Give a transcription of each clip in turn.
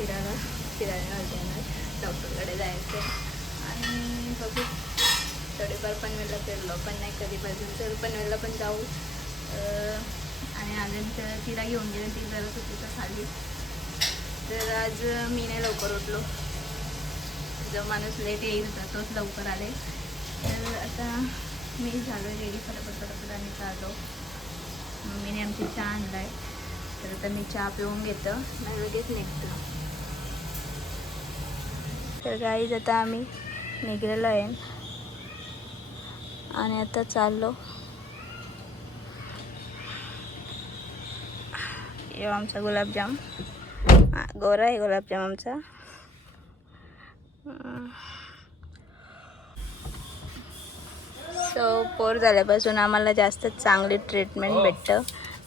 फिरायला फिरायला जाणार डॉक्टरकडे जायचं. आणि बघू. थोडेफार पनवेलला फिरलो पण नाही कधी पाहिजे. तर पनवेलला पण जाऊ. आणि आल्यानंतर तिला घेऊन गेले ती जरा चुकीचं खाली तर आज मी नाही लवकर उठलो. जो माणूस लेट येईल होता तोच लवकर आले. तर आता मी झालो रेडी फटाफट फटाफट आणि चाललो. मम्मीने आमची चहा आणला आहे तर आता मी चहा पिऊन घेतो. नाही लगेच निघतो. तर गाईज आता आम्ही निघलेलो आहे. आणि आता चाललो. यो आमचा गुलाबजाम. गोरा आहे गुलाबजाम आमचा. सो पोर झाल्यापासून आम्हाला जास्त चांगली ट्रीटमेंट भेटतं.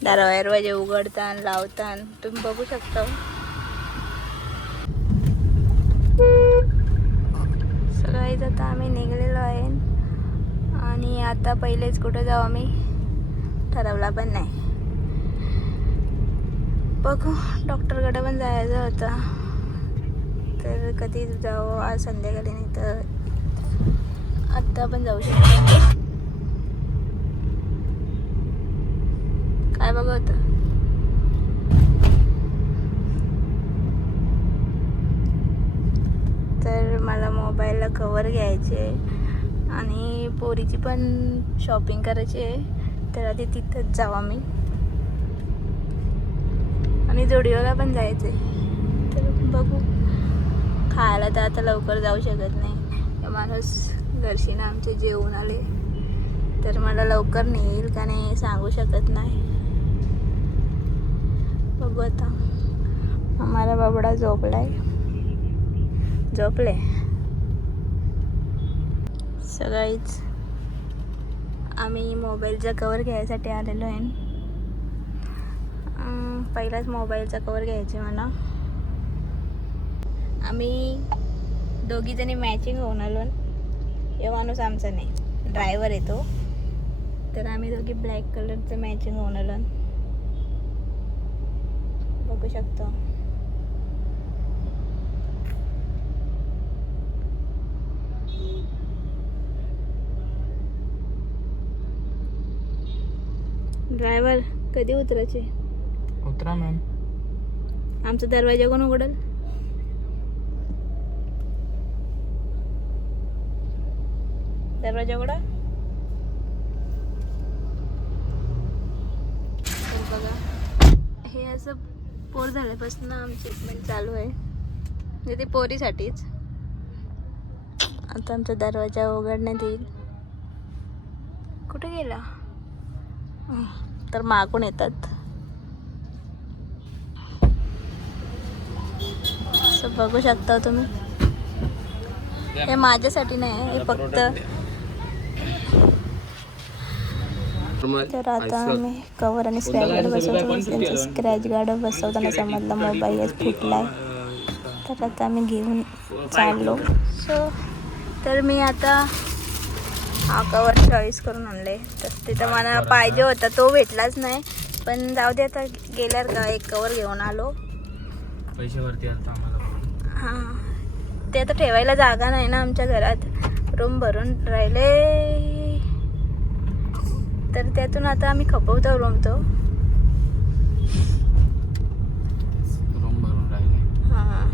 दरवाजे उघडतान लावतान. तुम्ही बघू शकता सगळीच आता आम्ही निघलेलो आहे आणि आता पहिलेच कुठं जाऊ आम्ही? ठरवला पण नाही. बघू डॉक्टरकडे पण जायचं होतं. तर कधी जाऊ आज संध्याकाळी नाही तर आत्ता पण जाऊ शकतो. काय बघा होतं तर मला मोबाईलला कवर घ्यायचे. आहे आणि पोरीची पण शॉपिंग करायची आहे. तर आधी तिथंच जाऊ आम्ही. आणि जोडिओला पण जायचं आहे तर बघू. खायला तर आता लवकर जाऊ शकत नाही. माणूस घरशीनं आमचे जेवून आले. तर मला लवकर नेईल का नाही सांगू शकत नाही. बघू आता. आम्हाला बाबडा झोपलाय. झोपले सगळीच आम्ही मोबाईलचा कवर घ्यायसाठी आलेलो आहे. पहिलाच मोबाईलचा कवर घ्यायचे मला. आम्ही दोघीजणी मॅचिंग होऊन आलो. हे माणूस आमचा नाही. ड्रायव्हर येतो तर आम्ही दोघी ब्लॅक कलरचं मॅचिंग होऊन आलो. बघू शकतो. ड्रायव्हर कधी उतरायचे? उतरा मॅम आमचा दरवाजा कोण उघडल? दरवाजा उघडा. बघा. हे असं पोर झाल्यापासून आमची ट्रीटमेंट चालू आहे. म्हणजे ते पोरीसाठीच. आता आमचा दरवाजा उघडण्यात येईल. कुठे गेला? तर मागून येतात. बघू शकता तुम्ही. हे माझ्यासाठी नाही हे फक्त तर आता आम्ही कवर आणि स्क्रॅच गार्ड बसवतो. त्यांचं स्क्रॅच गार्ड बसवताना समजलं मोबाईल फुटलाय. तर आता आम्ही घेऊन चाललो. सो तर मी आता हा कवर चॉईस करून आणले तर तिथं मला पाहिजे होता तो भेटलाच नाही. पण जाऊ दे आता गेल्यावर का एक कवर घेऊन आलो. पैसे वरती हां. ते आता ठेवायला जागा नाही ना आमच्या घरात. रूम भरून राहिले. तर त्यातून आता आम्ही खपवतो रूम तो. हां.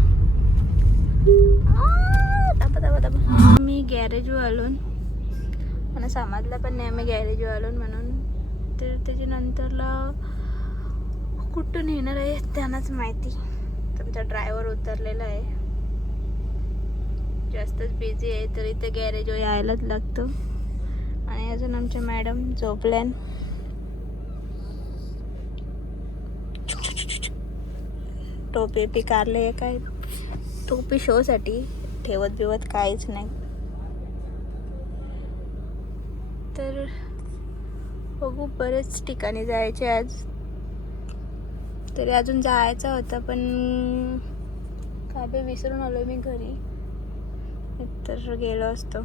मी गॅरेजवर आलोन मला समजलं पण नाही आम्ही गॅरेजवर म्हणून तर त्याच्यानंतरला कुठून येणार आहे त्यांनाच माहिती. तुमचा ड्रायव्हर उतरलेला आहे. जास्तच बिझी आहे तर इथे गॅरेजवर यायलाच लागतो. आणि अजून आमच्या मॅडम झोपल्यान. टोपी पिकारले काय? टोपी शोसाठी ठेवत बिवत काहीच नाही. तर बघू बरेच ठिकाणी जायचे आज. तरी अजून जायचं होतं पण काय बे विसरून आलो मी घरी. तर गेलो असतो.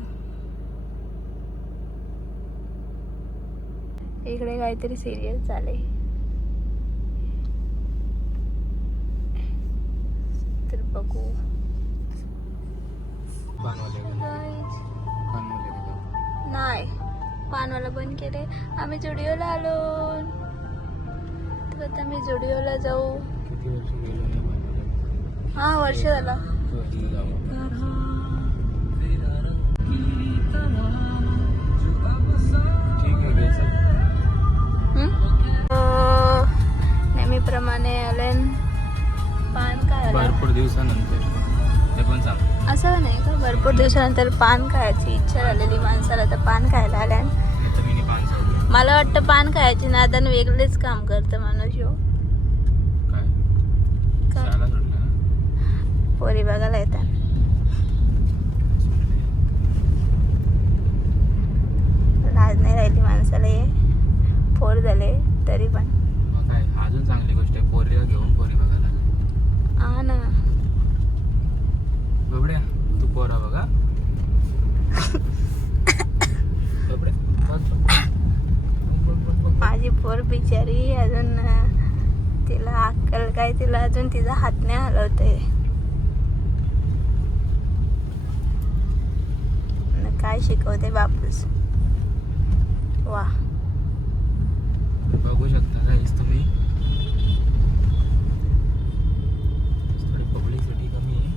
इकडे काहीतरी सिरियल चाले बघू. पानवाले पानवाले बंद केले. आम्ही जुडिओला आलो. तर आता आम्ही जुडिओला जाऊ. हा वर्ष झाला. नेहमीप्रमाणे आले पान काय? भरपूर दिवसानंतर. असं नाही का? भरपूर दिवसानंतर पान खायची इच्छा झालेली माणसाला तर पान खायला आल्या मला वाटतं पान खायची नादान वेगळेच काम करतं माणूस सोडलं ना? पोरी बघायला येतात. लाज नाही राहिली माणसाला ये फोर झाले तरी पण. अजून चांगली गोष्ट आहे. पोरीला घेऊन पोरी बघायला हा ना. बबड्या तू पोरा बघा. बबड्या बघ बघ. बघ, बघ, बघ, बघ. माझी पोर बिचारी अजून तिला अक्कल काय तिला अजून तिचा हात नाही हलवते न काय शिकवते बापूस? वा. बघू शकता काहीच तुम्ही. थोडी पब्लिसिटी कमी आहे.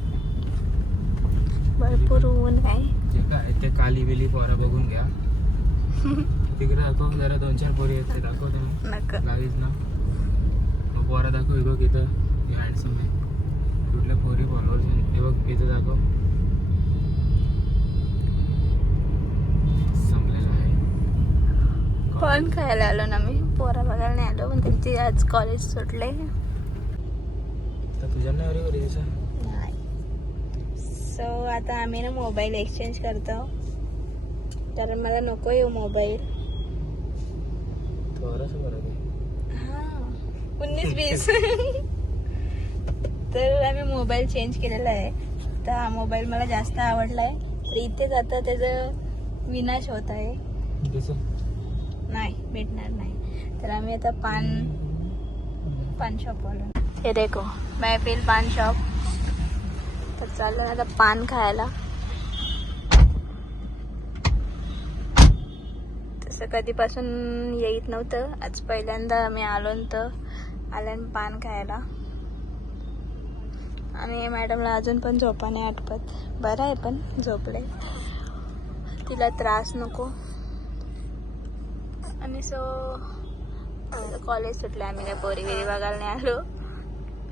भरपूर ऊन आहे. जे काय ते काली बिली पोरा बघून घ्या. तिकडे दाखव जरा दोन चार पोरी आहेत ते दाखव तुम्ही गावीच ना. मग पोरा दाखव हे बघ इथं हे हँडसम आहे. कुठल्या पोरी फॉलोअर्स हे बघ इथं दाखव. संपलेलं आहे. पण खायला आलो ना मी. पोरा बघायला नाही आलो पण त्यांची आज कॉलेज सुटले. तुझ्या नाही. अरे सो आता आम्ही ना मोबाईल एक्सचेंज करतो. कारण मला नको येऊ मोबाईल उन्नीस वीस. तर आम्ही मोबाईल चेंज केलेला आहे. तर हा मोबाईल मला जास्त आवडला आहे तर इथेच आता त्याचं विनाश होत आहे. नाही भेटणार नाही. तर आम्ही आता पान पान शॉप हे देखो महफिल पान शॉप तर चाललो आता पान खायला. असं कधीपासून येत नव्हतं. आज पहिल्यांदा आम्ही आलो तर आल्यानं पान खायला. आणि मॅडमला अजून पण झोपा नाही आटपत. बरं आहे पण झोपले. तिला त्रास नको. आणि सो कॉलेज सुटलं. आम्ही काय पोरी बघायला नाही आलो.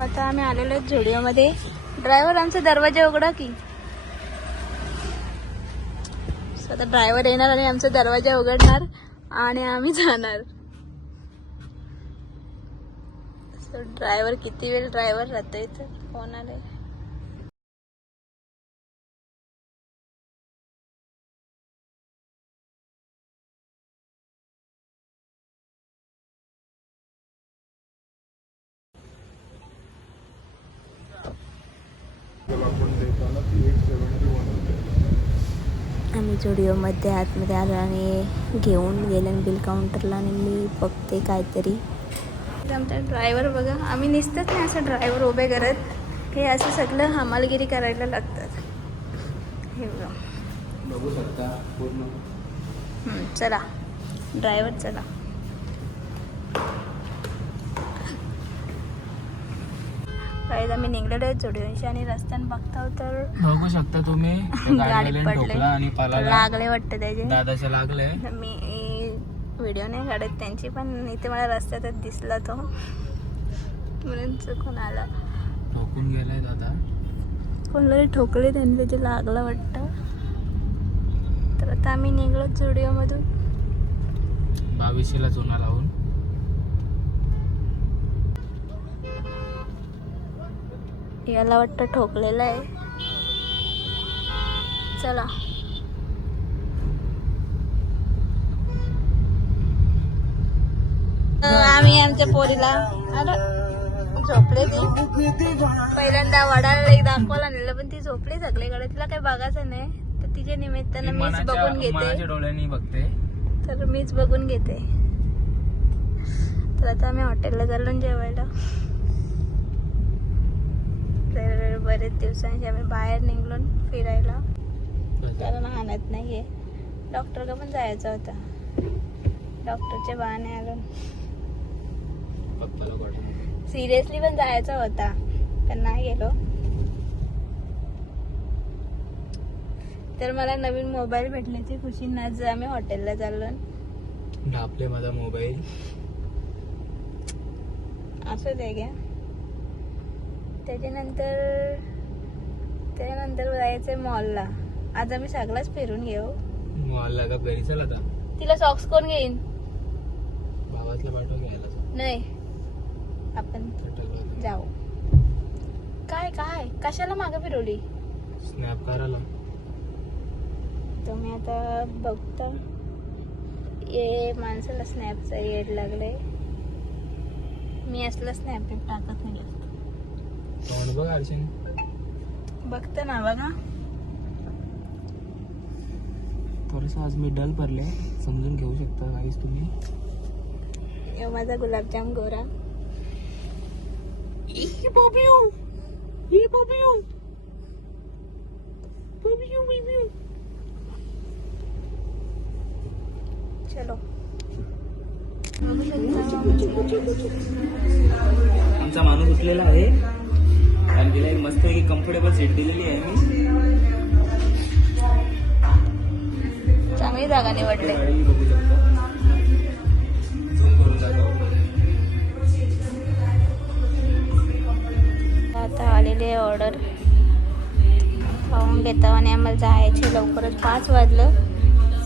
आता आम्ही आलेलो आहेत झुडिओमध्ये. ड्रायव्हर आमचा दरवाजा उघडा की. आता ड्रायव्हर येणार आणि आमचा दरवाजा उघडणार. आणि आम्ही जाणार. ड्रायव्हर किती वेळ ड्रायव्हर राहतोय तर फोन आले आम्ही झुडिओमध्ये आतमध्ये आलो आणि घेऊन गेले बिल काउंटरला आणि मी बघते काहीतरी. आमचा ड्रायव्हर बघा आम्ही निसतच नाही असं ड्रायव्हर उभे करत. हे असं सगळं हमालगिरी करायला लागतात. हे बघा. बघू शकता पूर्ण. चला. ड्रायव्हर चला. काही आम्ही निघलेलो आहे आणि रस्त्याने बघताव तर बघू शकता तुम्ही. गाडीवाल्याने पडले. आणि लागले वाटतं त्याचे. दादाच्या लागले. मी व्हिडिओ नाही काढत त्यांची पण इथे मला रस्त्यातच दिसला तो. म्हणून चुकून आला. ठोकून गेलाय दादा. कोणाला ठोकले त्यांचं ते लागलं वाटतं. तर आता आम्ही निघलो झुडिओमधून बावीसशेला चुना लावून. याला वाटतं ठोकलेलं आहे. चला. आम्ही आमच्या पोरीला अरे झोपले ती. पहिल्यांदा वडाला एक दाखवायला नेलं पण ती झोपली सगळीकडे. तिला काही बघायचं नाही. तर तिच्या निमित्तानं मीच बघून घेते. डोळ्यांनी बघते. तर मीच बघून घेते. तर आता आम्ही हॉटेलला चाललो ना जेवायला. तर बरेच दिवसांची आम्ही बाहेर निघलो फिरायला. कारण आणत नाहीये. डॉक्टरला पण जायचं होतं. डॉक्टरच्या बहाने आलो सिरियसली पण जायचा होता पण नाही गेलो. तर मला नवीन मोबाईल भेटल्याची खुशी आज आम्ही हॉटेलला चाललो. डापले माझा मोबाईल. असं ते घ्या त्याच्यानंतर त्याच्यानंतर जायचंय मॉलला आज आम्ही सगळाच फिरून घेऊ. मॉलला का घरी चल आता. तिला सॉक्स कोण घेईन? भावातलं पाठव घ्यायला नाही. आपण जाऊ. काय काय? कशाला मागे फिरवली? स्नॅप करायला. तुम्ही आता बघता. ये माणसाला स्नॅपचं येड लागलंय. मी असलं स्नॅप टाकत नाही. तोंड बघ आरशीन. बघता ना बघा. थोडस आज मी डल पडले समजून घेऊ शकता काहीच तुम्ही. यो माझा गुलाबजाम गोरा. चलो बघू शकता आमचा माणूस उठलेला आहे. आणि तिला एक मस्त एक कम्फर्टेबल सीट दिलेली आहे. मी चांगली जागा निवडले. बघू शकतो. आता आलेली आहे ऑर्डर खाऊन घेतो आणि आम्हाला जायचे लवकरच पाच वाजलं.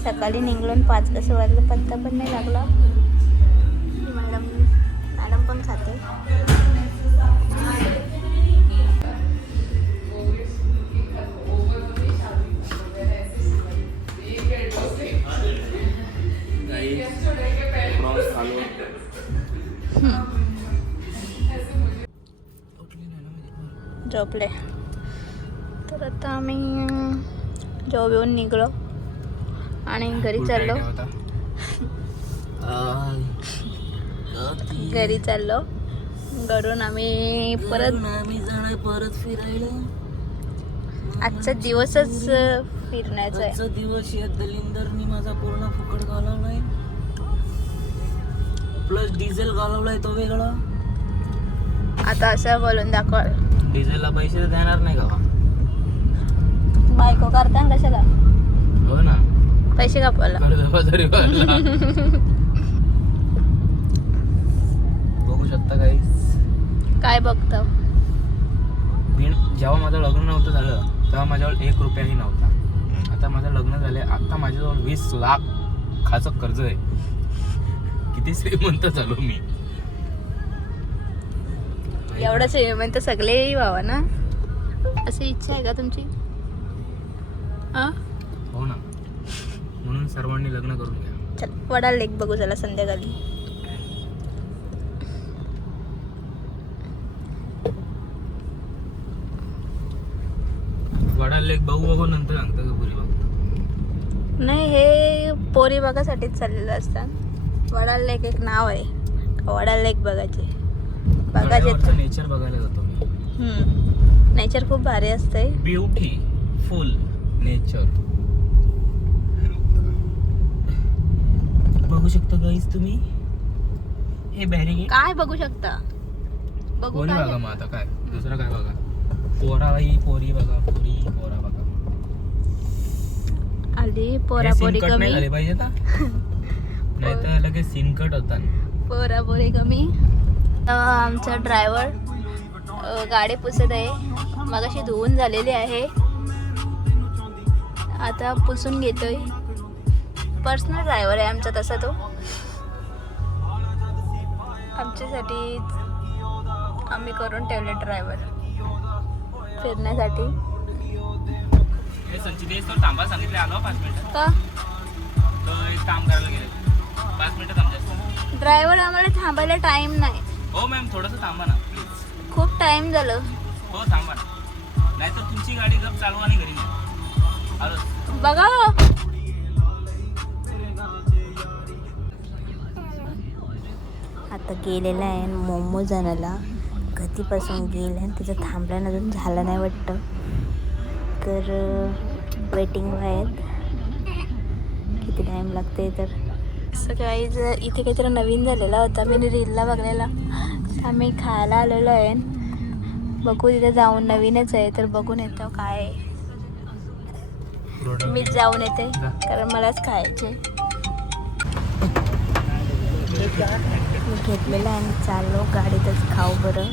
सकाळी निघलो आणि पाच कसं वाजलं? पत्ता पण नाही लागला. मॅडम मॅडम पण खाते. झोपले. तर आता आम्ही जॉब येऊन निघलो आणि घरी चाललो. घरी चाललो. घरून आम्ही परत आम्ही जाणार परत फिरायला. आजचा दिवसच फिरण्याचा आहे. आजचा दिवस या दलिंदरनी माझा पूर्ण फुकट घालवलाय. प्लस डिझेल घालवलाय तो वेगळा. आता असं बोलून दाखव डिझेलला पैसे देणार नाही का बायको करता ना कशाला? हो ना. पैसे कापवायला. कर्जबाजारी. बघू शकता काही काय बघतो? मी जेव्हा माझं लग्न नव्हतं झालं तेव्हा माझ्याजवळ एक रुपयाही नव्हता. आता माझं लग्न झाले आता माझ्याजवळ वीस लाख खाचं कर्ज आहे. किती श्रीमंत झालो मी. एवढं श्रीमंत सगळे व्हावं ना? अशी इच्छा आहे का तुमची? हा हो ना. म्हणून सर्वांनी लग्न करून घ्या. चल वडा लेक बघू चला संध्याकाळी. वडाला लेक बघू बघू नंतर सांगतो का पुरी बघतो. नाही हे पोरी बघासाठीच चाललेलं असतात वडा लेक एक नाव आहे. वडा लेक बघायचे? बघायचे नेचर बघायला जातो मी. नेचर खूप भारी असते ब्युटी फुल नेचर बघू शकता गाईस तुम्ही? हे बॅरिगेट काय बघू शकता? बघू काय बघा मग आता काय? दुसरं काय बघा? पोराबाई पोरी बघा पोरी पोरा बघा. आली पोरा पोरी कमी. झाले पाहिजे ना नाही तर लगेच सीन कट होतात. पोरा पोरी कमी. अं, आमचा ड्रायव्हर गाडी पुसत आहे. मगाशी धुवून झालेली आहे. आता पुसून घेतोय. पर्सनल ड्रायव्हर आहे आमचा तसा तो. आमच्यासाठी आम्ही करून ठेवले ड्रायव्हर फिरण्यासाठी. का? ड्रायव्हर आम्हाला थांबायला टाइम नाही. हो मॅम थोडंसं थांबा ना प्लीज. खूप टाइम झालं. हो थांबा ना. नाहीतर तुमची गाडी गप चालवा आणि घरी आलो बघा. आता गेलेला आहे मोमोज आणायला कधी कितीपासून गेले आणि तिचं थांबल्यानं अजून झालं नाही वाटतं. तर वेटिंग आहेत. किती टाईम लागते तर. सकाळी जर इथे काहीतरी नवीन झालेला होता मी रीलला बघलेला. आम्ही खायला आलेलो आहे. बघू तिथे जाऊन नवीनच आहे तर बघून येतो काय मी जाऊन येते कारण मलाच खायचे. मी घेतलेलं आहे आणि चाललो गाडीतच खाऊ बरं.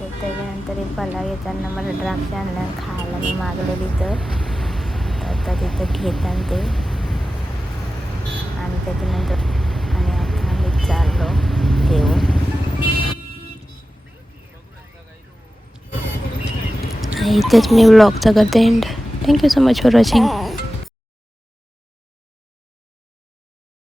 तर त्याच्यानंतर एक पला घेताना मला द्राक्ष आणलं खायला मी मागलेली तर. तर आता तिथं घेताना ते. आणि त्याच्यानंतर आणि आता आम्ही चाललो देऊन इथेच मी व्लॉगचा करते end thank you so much for watching